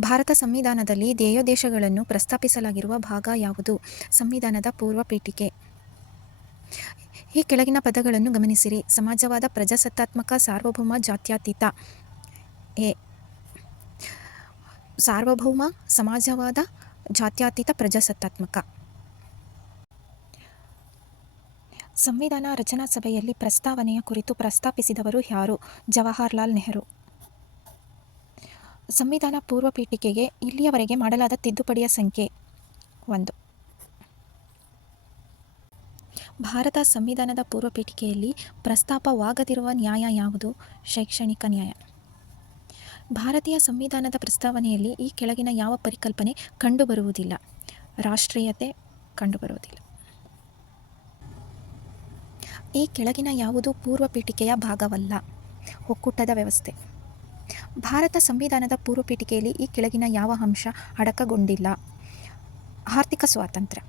ಭಾರತ ಸಂವಿಧಾನದಲ್ಲಿ ಧ್ಯೇಯೋದ್ದೇಶಗಳನ್ನು ಪ್ರಸ್ತಾಪಿಸಲಾಗಿರುವ ಭಾಗ ಯಾವುದು? ಸಂವಿಧಾನದ ಪೂರ್ವ ಪೀಠಿಕೆ. ಈ ಕೆಳಗಿನ ಪದಗಳನ್ನು ಗಮನಿಸಿರಿ. ಸಮಾಜವಾದ, ಪ್ರಜಾಸತ್ತಾತ್ಮಕ, ಸಾರ್ವಭೌಮ, ಜಾತ್ಯತೀತ. ಎ. ಸಾರ್ವಭೌಮ, ಸಮಾಜವಾದ, ಜಾತ್ಯತೀತ, ಪ್ರಜಾಸತ್ತಾತ್ಮಕ. ಸಂವಿಧಾನ ರಚನಾ ಸಭೆಯಲ್ಲಿ ಪ್ರಸ್ತಾವನೆಯ ಕುರಿತು ಪ್ರಸ್ತಾಪಿಸಿದವರು ಯಾರು? ಜವಾಹರಲಾಲ್ ನೆಹರು. ಸಂವಿಧಾನ ಪೂರ್ವ ಪೀಠಿಕೆಗೆ ಇಲ್ಲಿಯವರೆಗೆ ಮಾಡಲಾದ ತಿದ್ದುಪಡಿಯ ಸಂಖ್ಯೆ 1. ಭಾರತ ಸಂವಿಧಾನದ ಪೂರ್ವ ಪೀಠಿಕೆಯಲ್ಲಿ ಪ್ರಸ್ತಾಪವಾಗದಿರುವ ನ್ಯಾಯ ಯಾವುದು? ಶೈಕ್ಷಣಿಕ ನ್ಯಾಯ. ಭಾರತೀಯ ಸಂವಿಧಾನದ ಪ್ರಸ್ತಾವನೆಯಲ್ಲಿ ಈ ಕೆಳಗಿನ ಯಾವ ಪರಿಕಲ್ಪನೆ ಕಂಡುಬರುವುದಿಲ್ಲ? ರಾಷ್ಟ್ರೀಯತೆ ಕಂಡುಬರುವುದಿಲ್ಲ. ಈ ಕೆಳಗಿನ ಯಾವುದು ಪೂರ್ವ ಪೀಠಿಕೆಯ ಭಾಗವಲ್ಲ? ಒಕ್ಕೂಟದ ವ್ಯವಸ್ಥೆ. ಭಾರತ ಸಂವಿಧಾನದ ಪೂರ್ವ ಪೀಠಿಕೆಯಲ್ಲಿ ಈ ಕೆಳಗಿನ ಯಾವ ಅಂಶ ಅಡಕಗೊಂಡಿಲ್ಲ? ಆರ್ಥಿಕ ಸ್ವಾತಂತ್ರ್ಯ.